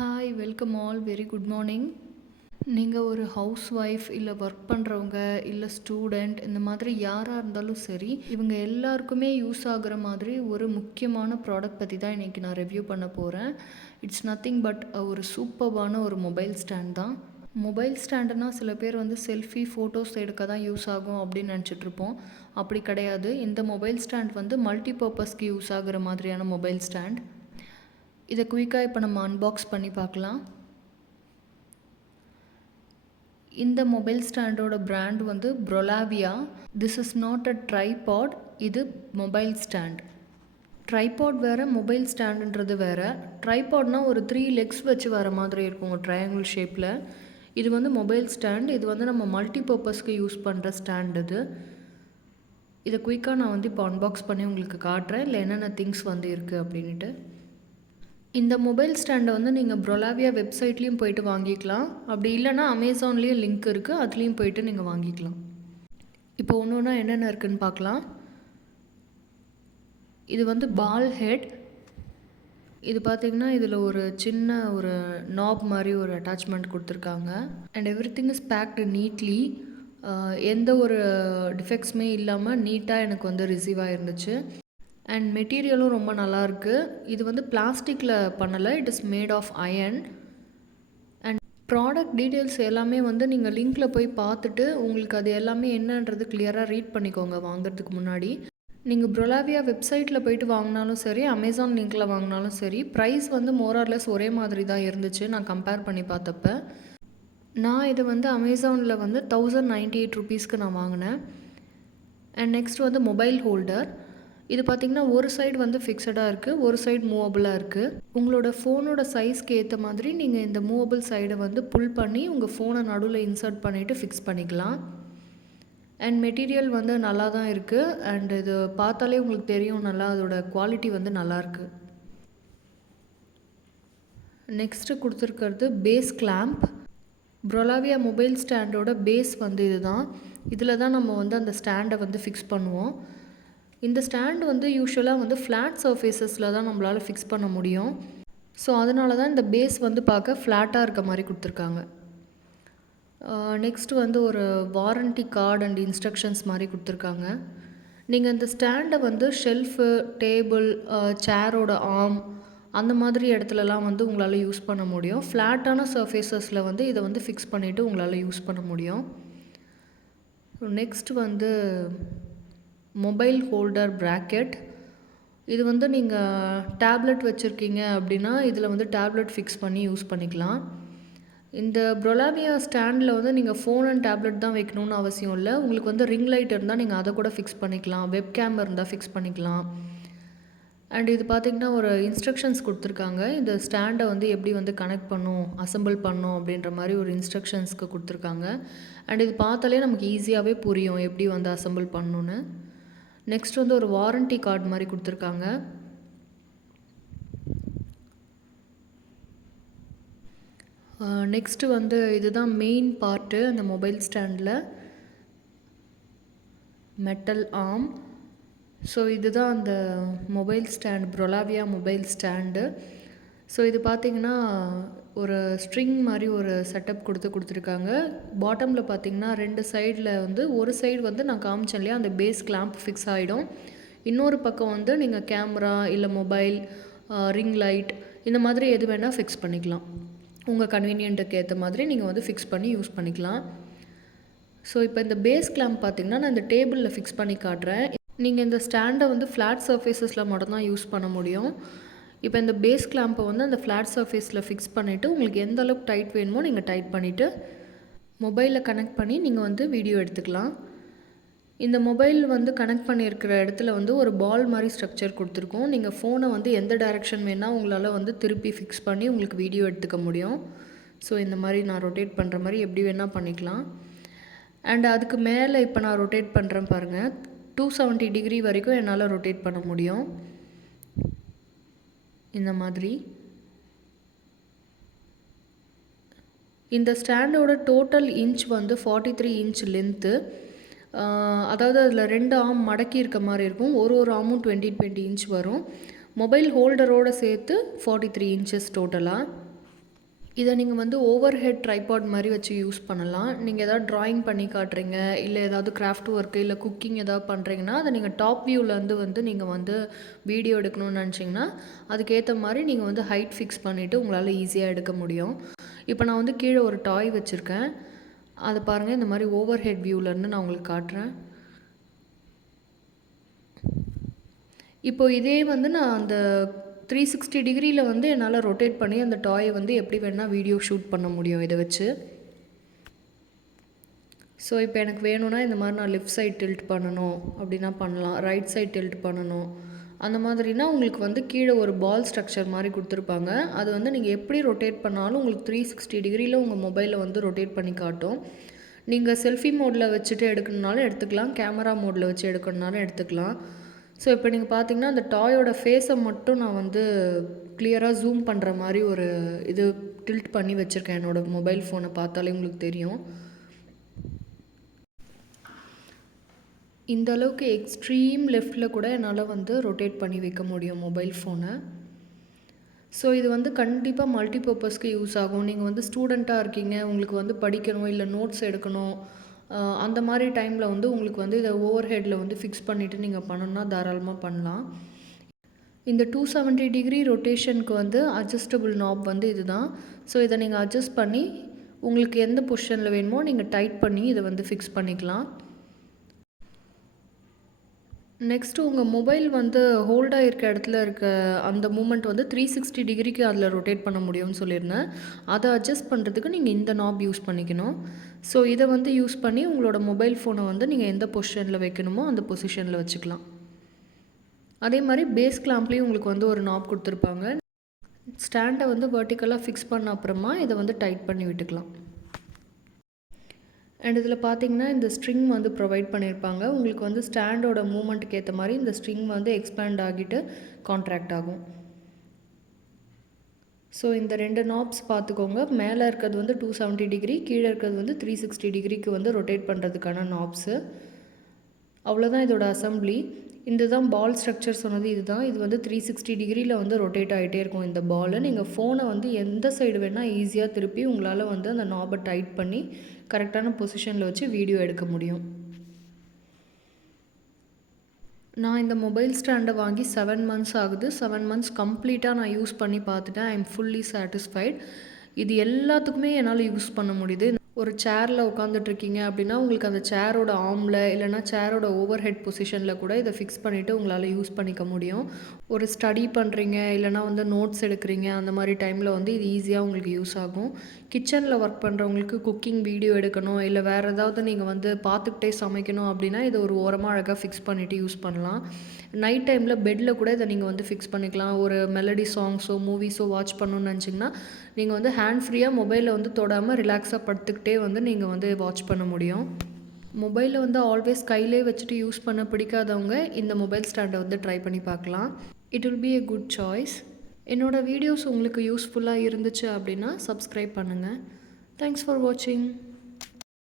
Hi, welcome all. Very good morning. நீங்கள் ஒரு house wife இல்லை ஒர்க் பண்ணுறவங்க இல்லை ஸ்டூடெண்ட் இந்த மாதிரி யாராக இருந்தாலும் சரி, இவங்க எல்லாருக்குமே யூஸ் ஆகுற மாதிரி ஒரு முக்கியமான ப்ராடக்ட் பற்றி தான் இன்றைக்கி நான் ரிவ்யூ பண்ண போகிறேன். இட்ஸ் நத்திங் பட் ஒரு சூப்பர்பான ஒரு மொபைல் ஸ்டாண்ட் தான். மொபைல் ஸ்டாண்டுனா சில பேர் வந்து செல்ஃபி ஃபோட்டோஸ் எடுக்க தான் யூஸ் ஆகும் அப்படின்னு நினச்சிட்ருப்போம். அப்படி கிடையாது. இந்த மொபைல் ஸ்டாண்ட் வந்து மல்டி பர்பஸ்க்கு யூஸ் ஆகுற மாதிரியான மொபைல் ஸ்டாண்ட். இதை குயிக்காக இப்போ நம்ம அன்பாக்ஸ் பண்ணி பார்க்கலாம். இந்த மொபைல் ஸ்டாண்டோட பிராண்ட் வந்து ப்ரொலாவியா. This is not a tripod, இது மொபைல் ஸ்டாண்ட். ட்ரைபாட் வேறு, மொபைல் ஸ்டாண்டுன்றது வேறு. ட்ரைபாட்னால் ஒரு 3 லெக்ஸ் வச்சு வர மாதிரி இருக்கும், ஒரு ட்ரையாங்கிள் ஷேப்பில். இது வந்து மொபைல் ஸ்டாண்ட். இது வந்து நம்ம மல்டி பர்பஸ்க்கு யூஸ் பண்ணுற ஸ்டாண்ட் இது. இதை குயிக்காக நான் வந்து இப்போ அன்பாக்ஸ் பண்ணி உங்களுக்கு காட்டுறேன், இல்லை என்னென்ன திங்ஸ் வந்து இருக்குது அப்படின்ட்டு. இந்த மொபைல் ஸ்டாண்டை வந்து நீங்கள் ப்ரொலாவியா வெப்சைட்லேயும் போய்ட்டு வாங்கிக்கலாம். அப்படி இல்லைனா அமேசான்லேயும் லிங்க் இருக்குது, அதுலேயும் போய்ட்டு நீங்கள் வாங்கிக்கலாம். இப்போ ஒன்று ஒன்றா என்னென்ன இருக்குதுன்னு பார்க்கலாம். இது வந்து பால் ஹெட். இது பார்த்திங்கன்னா இதில் ஒரு சின்ன ஒரு நாப் மாதிரி ஒரு அட்டாச்மெண்ட் கொடுத்துருக்காங்க. And everything is packed neatly. எந்த ஒரு டிஃபெக்ட்ஸுமே இல்லாமல் நீட்டாக எனக்கு வந்து ரிசீவ் ஆகிருந்துச்சு. அண்ட் மெட்டீரியலும் ரொம்ப நல்லாயிருக்கு. இது வந்து பிளாஸ்டிக்கில் பண்ணலை, it is made of iron. And product details எல்லாமே வந்து நீங்கள் லிங்க்கில் போய் பார்த்துட்டு உங்களுக்கு அது எல்லாமே என்னன்றது கிளியராக ரீட் பண்ணிக்கோங்க வாங்கிறதுக்கு முன்னாடி. நீங்கள் ப்ரொலாவியா வெப்சைட்டில் போய்ட்டு வாங்கினாலும் சரி, அமேசான் லிங்க்கில் வாங்கினாலும் சரி, ப்ரைஸ் வந்து மோரார்லெஸ் ஒரே மாதிரி தான் இருந்துச்சு நான் கம்பேர் பண்ணி பார்த்தப்ப. நான் இதை வந்து அமேசானில் வந்து 1098 ருபீஸ்க்கு நான் வாங்கினேன். அண்ட் நெக்ஸ்ட் வந்து மொபைல் ஹோல்டர். இது பார்த்திங்கன்னா ஒரு சைடு வந்து ஃபிக்ஸடாக இருக்குது, ஒரு சைடு மூவபிளாக இருக்குது. உங்களோட ஃபோனோட சைஸ்க்கு ஏற்ற மாதிரி நீங்கள் இந்த மூவபிள் சைடை வந்து புல் பண்ணி உங்கள் ஃபோனை நடுவில் இன்சர்ட் பண்ணிவிட்டு ஃபிக்ஸ் பண்ணிக்கலாம். அண்ட் மெட்டீரியல் வந்து நல்லா தான் இருக்குது. அண்ட் இது பார்த்தாலே உங்களுக்கு தெரியும் நல்லா அதோட குவாலிட்டி வந்து நல்லாயிருக்கு. நெக்ஸ்ட்டு கொடுத்துருக்கிறது பேஸ் கிளாம்ப். ப்ரொலாவியா மொபைல் ஸ்டாண்டோட பேஸ் வந்து இதுதான். இதில் தான் நம்ம வந்து அந்த ஸ்டாண்டை வந்து ஃபிக்ஸ் பண்ணுவோம். இந்த ஸ்டாண்ட் வந்து யூஸ்வலாக வந்து ஃப்ளாட் சர்ஃபேஸஸில் தான் நம்மளால் ஃபிக்ஸ் பண்ண முடியும். ஸோ அதனால தான் இந்த பேஸ் வந்து பார்க்க ஃப்ளாட்டாக இருக்க மாதிரி கொடுத்துருக்காங்க. நெக்ஸ்ட் வந்து ஒரு வாரண்ட்டி கார்டு அண்ட் இன்ஸ்ட்ரக்ஷன்ஸ் மாதிரி கொடுத்துருக்காங்க. நீங்கள் இந்த ஸ்டாண்டை வந்து ஷெல்ஃபு, டேபிள், சேரோட ஆர்ம் அந்த மாதிரி இடத்துலலாம் வந்து உங்களால் யூஸ் பண்ண முடியும். ஃப்ளாட்டான சர்ஃபேஸஸில் வந்து இதை வந்து ஃபிக்ஸ் பண்ணிவிட்டு உங்களால் யூஸ் பண்ண முடியும். நெக்ஸ்ட் வந்து மொபைல் ஹோல்டர் ப்ராக்கெட். இது வந்து நீங்கள் டேப்லெட் வச்சுருக்கீங்க அப்படின்னா இதில் வந்து டேப்லெட் ஃபிக்ஸ் பண்ணி யூஸ் பண்ணிக்கலாம். இந்த ப்ரொலாவியா ஸ்டாண்டில் வந்து நீங்கள் ஃபோன் அண்ட் டேப்லெட் தான் வைக்கணும்னு அவசியம் இல்லை. உங்களுக்கு வந்து ரிங் லைட் இருந்தால் நீங்கள் அதை கூட ஃபிக்ஸ் பண்ணிக்கலாம், வெப்கேம் இருந்தால் ஃபிக்ஸ் பண்ணிக்கலாம். அண்ட் இது பார்த்திங்கன்னா ஒரு இன்ஸ்ட்ரக்ஷன்ஸ் கொடுத்துருக்காங்க. இந்த ஸ்டாண்டை வந்து எப்படி வந்து கனெக்ட் பண்ணும், அசம்பிள் பண்ணும் அப்படின்ற மாதிரி ஒரு இன்ஸ்ட்ரக்ஷன்ஸ்க்கு கொடுத்துருக்காங்க. அண்ட் இது பார்த்தாலே நமக்கு ஈஸியாகவே புரியும் எப்படி வந்து அசம்பிள் பண்ணணுன்னு. நெக்ஸ்ட் வந்து ஒரு வாரண்ட்டி கார்டு மாதிரி கொடுத்துருக்காங்க. நெக்ஸ்ட்டு வந்து இதுதான் மெயின் பார்ட்டு அந்த மொபைல் ஸ்டாண்டில், மெட்டல் ஆர்ம். ஸோ இதுதான் அந்த மொபைல் ஸ்டாண்ட், ப்ரொலாவியா மொபைல் ஸ்டாண்டு. ஸோ இது பார்த்திங்கன்னா ஒரு ஸ்ட்ரிங் மாதிரி ஒரு செட்டப் கொடுத்துருக்காங்க. பாட்டமில் பார்த்திங்கன்னா 2 சைடில் வந்து ஒரு சைடு வந்து நான் காமிச்சேன் இல்லையா, அந்த பேஸ் கிளாம்ப் ஃபிக்ஸ் ஆகிடும். இன்னொரு பக்கம் வந்து நீங்கள் கேமரா இல்லை மொபைல், ரிங் லைட் இந்த மாதிரி எது வேணால் ஃபிக்ஸ் பண்ணிக்கலாம். உங்கள் கன்வீனியன்ட்டுக்கு ஏற்ற மாதிரி நீங்கள் வந்து ஃபிக்ஸ் பண்ணி யூஸ் பண்ணிக்கலாம். ஸோ இப்போ இந்த பேஸ் கிளாம்ப் பார்த்திங்கன்னா நான் இந்த டேபிளில் ஃபிக்ஸ் பண்ணி காட்டுறேன். நீங்கள் இந்த ஸ்டாண்டை வந்து ஃப்ளாட் சர்ஃபேஸஸில் மட்டும்தான் யூஸ் பண்ண முடியும். இப்போ இந்த பேஸ் கிளாம்பை வந்து அந்த ஃப்ளாட் சர்ஃபேஸில் ஃபிக்ஸ் பண்ணிவிட்டு உங்களுக்கு எந்த அளவுக்கு டைட் வேணுமோ நீங்கள் டைட் பண்ணிவிட்டு மொபைலில் கனெக்ட் பண்ணி நீங்கள் வந்து வீடியோ எடுத்துக்கலாம். இந்த மொபைல் வந்து கனெக்ட் பண்ணியிருக்கிற இடத்துல வந்து ஒரு பால் மாதிரி ஸ்ட்ரக்சர் கொடுத்துருக்கோம். நீங்கள் ஃபோனை வந்து எந்த டைரெக்ஷன் வேணால் உங்களால் வந்து திருப்பி ஃபிக்ஸ் பண்ணி உங்களுக்கு வீடியோ எடுத்துக்க முடியும். ஸோ இந்த மாதிரி நான் ரொட்டேட் பண்ணுற மாதிரி எப்படி வேணால் பண்ணிக்கலாம். அண்ட் அதுக்கு மேலே இப்போ நான் ரொட்டேட் பண்ணுறேன் பாருங்கள், 270 டிகிரி வரைக்கும் என்னால் ரொட்டேட் பண்ண முடியும். இந்த மாதிரி இந்த ஸ்டாண்டோட டோட்டல் இன்ச் வந்து 43 இன்ச் லென்த்து. அதாவது அதில் 2 ஆர்ம் மடக்கி இருக்க மாதிரி இருக்கும். ஒரு ஆர்மும் 20 இன்ச் வரும். மொபைல் ஹோல்டரோடு சேர்த்து 43 இன்ச்சஸ் டோட்டலாக. இதை நீங்கள் வந்து ஓவர் ஹெட் ட்ரைபாட் மாதிரி வச்சு யூஸ் பண்ணலாம். நீங்கள் எதாவது ட்ராயிங் பண்ணி காட்டுறீங்க, இல்லை ஏதாவது கிராஃப்ட் ஒர்க்கு, இல்லை குக்கிங் ஏதாவது பண்ணுறீங்கன்னா, அதை நீங்கள் டாப் வியூவிலேருந்து வந்து நீங்கள் வந்து வீடியோ எடுக்கணும்னு நினச்சிங்கன்னா, அதுக்கேற்ற மாதிரி நீங்கள் வந்து ஹைட் ஃபிக்ஸ் பண்ணிவிட்டு உங்களால் ஈஸியாக எடுக்க முடியும். இப்போ நான் வந்து கீழே ஒரு டாய் வச்சுருக்கேன். அதை பாருங்கள், இந்த மாதிரி ஓவர் ஹெட் வியூவிலேருந்து நான் உங்களுக்கு காட்டுறேன். இப்போ இதே வந்து நான் அந்த 360 டிகிரியில் வந்து என்னால் ரொட்டேட் பண்ணி அந்த டாயை வந்து எப்படி வேணால் வீடியோ ஷூட் பண்ண முடியும் இதை வச்சு. ஸோ இப்போ எனக்கு வேணும்னா இந்த மாதிரி நான் லெஃப்ட் சைட் டில்ட் பண்ணணும் அப்படின்னா பண்ணலாம், ரைட் சைட் டில்ட் பண்ணணும். அந்த மாதிரினா உங்களுக்கு வந்து கீழே ஒரு பால் ஸ்ட்ரக்சர் மாதிரி கொடுத்துருப்பாங்க. அது வந்து நீங்கள் எப்படி ரொட்டேட் பண்ணாலும் உங்களுக்கு 360 டிகிரியில் உங்கள் மொபைலில் வந்து ரொட்டேட் பண்ணி காட்டும். நீங்கள் செல்ஃபி மோடில் வச்சுட்டு எடுக்கணுனாலும் எடுத்துக்கலாம், கேமரா மோடில் வச்சு எடுக்கணுனாலும் எடுத்துக்கலாம். ஸோ இப்போ நீங்கள் பார்த்தீங்கன்னா அந்த டாயோட ஃபேஸை மட்டும் நான் வந்து கிளியராக ஜூம் பண்ணுற மாதிரி ஒரு இது டில்ட் பண்ணி வச்சுருக்கேன். என்னோடய மொபைல் ஃபோனை பார்த்தாலே உங்களுக்கு தெரியும். இந்த அளவுக்கு எக்ஸ்ட்ரீம் லெஃப்டில் கூட என்னால் வந்து ரொட்டேட் பண்ணி வைக்க முடியும் மொபைல் ஃபோனை. ஸோ இது வந்து கண்டிப்பாக மல்டிபர்பஸ்க்கு யூஸ் ஆகும். நீங்கள் வந்து ஸ்டூடெண்ட்டாக இருக்கீங்க, உங்களுக்கு வந்து படிக்கணும், இல்லை நோட்ஸ் எடுக்கணும், அந்த மாதிரி டைமில் வந்து உங்களுக்கு வந்து இதை ஓவர் ஹெட்டில் வந்து ஃபிக்ஸ் பண்ணிவிட்டு நீங்கள் பண்ணணுன்னா தாராளமாக பண்ணலாம். இந்த 270 டிகிரி ரொட்டேஷனுக்கு வந்து அட்ஜஸ்டபிள் நாப் வந்து இது தான். ஸோ இதை நீங்கள் அட்ஜஸ்ட் பண்ணி உங்களுக்கு எந்த பொசிஷனில் வேணுமோ நீங்கள் டைட் பண்ணி இதை வந்து ஃபிக்ஸ் பண்ணிக்கலாம். நெக்ஸ்ட்டு உங்கள் மொபைல் வந்து ஹோல்டாக இருக்க இடத்துல இருக்க அந்த மூமெண்ட் வந்து 360 டிகிரிக்கு அதில் ரொட்டேட் பண்ண முடியும்னு சொல்லியிருந்தேன். அதை அட்ஜஸ்ட் பண்ணுறதுக்கு நீங்கள் இந்த நாப் யூஸ் பண்ணிக்கணும். ஸோ இதை வந்து யூஸ் பண்ணி உங்களோட மொபைல் ஃபோனை வந்து நீங்கள் எந்த பொசிஷனில் வைக்கணுமோ அந்த பொசிஷனில் வச்சுக்கலாம். அதே மாதிரி பேஸ் கிளாம்ப்லேயும் உங்களுக்கு வந்து ஒரு நாப் கொடுத்துருப்பாங்க. ஸ்டாண்டை வந்து வெர்டிக்கலாக ஃபிக்ஸ் பண்ண அப்புறமா இதை வந்து டைட் பண்ணி விட்டுக்கலாம். அண்ட் இதில் பார்த்தீங்கன்னா இந்த ஸ்ட்ரிங் வந்து ப்ரொவைட் பண்ணியிருப்பாங்க. உங்களுக்கு வந்து ஸ்டாண்டோட மூமெண்ட்டுக்கு ஏற்ற மாதிரி இந்த ஸ்ட்ரிங் வந்து எக்ஸ்பேண்ட் ஆகிட்டு கான்ட்ராக்ட் ஆகும். ஸோ இந்த 2 நாப்ஸ் பார்த்துக்கோங்க. மேலே இருக்கிறது வந்து 270 டிகிரி, கீழே இருக்கிறது வந்து 360 டிகிரிக்கு வந்து ரொட்டேட் பண்ணுறதுக்கான நாப்ஸு. அவ்வளோதான் இதோட அசம்பிளி. இந்த தான் பால் ஸ்ட்ரக்சர் சொன்னது இதுதான். இது வந்து 360 டிகிரியில் வந்து ரொட்டேட் ஆகிட்டே இருக்கும் இந்த பால். நீங்கள் ஃபோனை வந்து எந்த சைடு வேணால் ஈஸியாக திருப்பி உங்களால் வந்து அந்த நாபை டைட் பண்ணி கரெக்டான பொசிஷனில் வச்சு வீடியோ எடுக்க முடியும். நான் இந்த மொபைல் ஸ்டாண்டை வாங்கி 7 மந்த்ஸ் ஆகுது. 7 மந்த்ஸ் கம்ப்ளீட்டாக நான் யூஸ் பண்ணி பார்த்துட்டேன். I am fully satisfied. இது எல்லாத்துக்குமே என்னால் யூஸ் பண்ண முடியுது. ஒரு சேரில் உட்காந்துட்ருக்கீங்க அப்படின்னா உங்களுக்கு அந்த சேரோட ஆர்மில் இல்லைனா சேரோட ஓவர் ஹெட் பொசிஷனில் கூட இதை ஃபிக்ஸ் பண்ணிவிட்டு உங்களால் யூஸ் பண்ணிக்க முடியும். ஒரு ஸ்டடி பண்ணுறீங்க இல்லைனா வந்து நோட்ஸ் எடுக்கிறீங்க, அந்த மாதிரி டைமில் வந்து இது ஈஸியாக உங்களுக்கு யூஸ் ஆகும். கிச்சனில் ஒர்க் பண்ணுறவங்களுக்கு குக்கிங் வீடியோ எடுக்கணும், இல்லை வேறு ஏதாவது நீங்கள் வந்து பார்த்துக்கிட்டே சமைக்கணும் அப்படின்னா இதை ஒரு ஓரமாக அழகாக ஃபிக்ஸ் பண்ணிவிட்டு யூஸ் பண்ணலாம். நைட் டைமில் பெட்டில் கூட இதை நீங்கள் வந்து ஃபிக்ஸ் பண்ணிக்கலாம். ஒரு மெலடி சாங்ஸோ மூவிஸோ வாட்ச் பண்ணணுன்னு நினச்சிங்கன்னா நீங்கள் வந்து ஹேண்ட் ஃப்ரீயாக மொபைலில் வந்து தொடாமல் ரிலாக்ஸாக படுத்துக்கிட்டே வந்து நீங்கள் வந்து வாட்ச் பண்ண முடியும். மொபைலில் வந்து ஆல்வேஸ் கையிலே வச்சுட்டு யூஸ் பண்ண பிடிக்காதவங்க இந்த மொபைல் ஸ்டாண்டை வந்து ட்ரை பண்ணி பார்க்கலாம். It will be a good choice. என்னோடய வீடியோஸ் உங்களுக்கு யூஸ்ஃபுல்லாக இருந்துச்சு அப்படின்னா சப்ஸ்கிரைப் பண்ணுங்கள். தேங்க்ஸ் ஃபார் வாட்சிங்.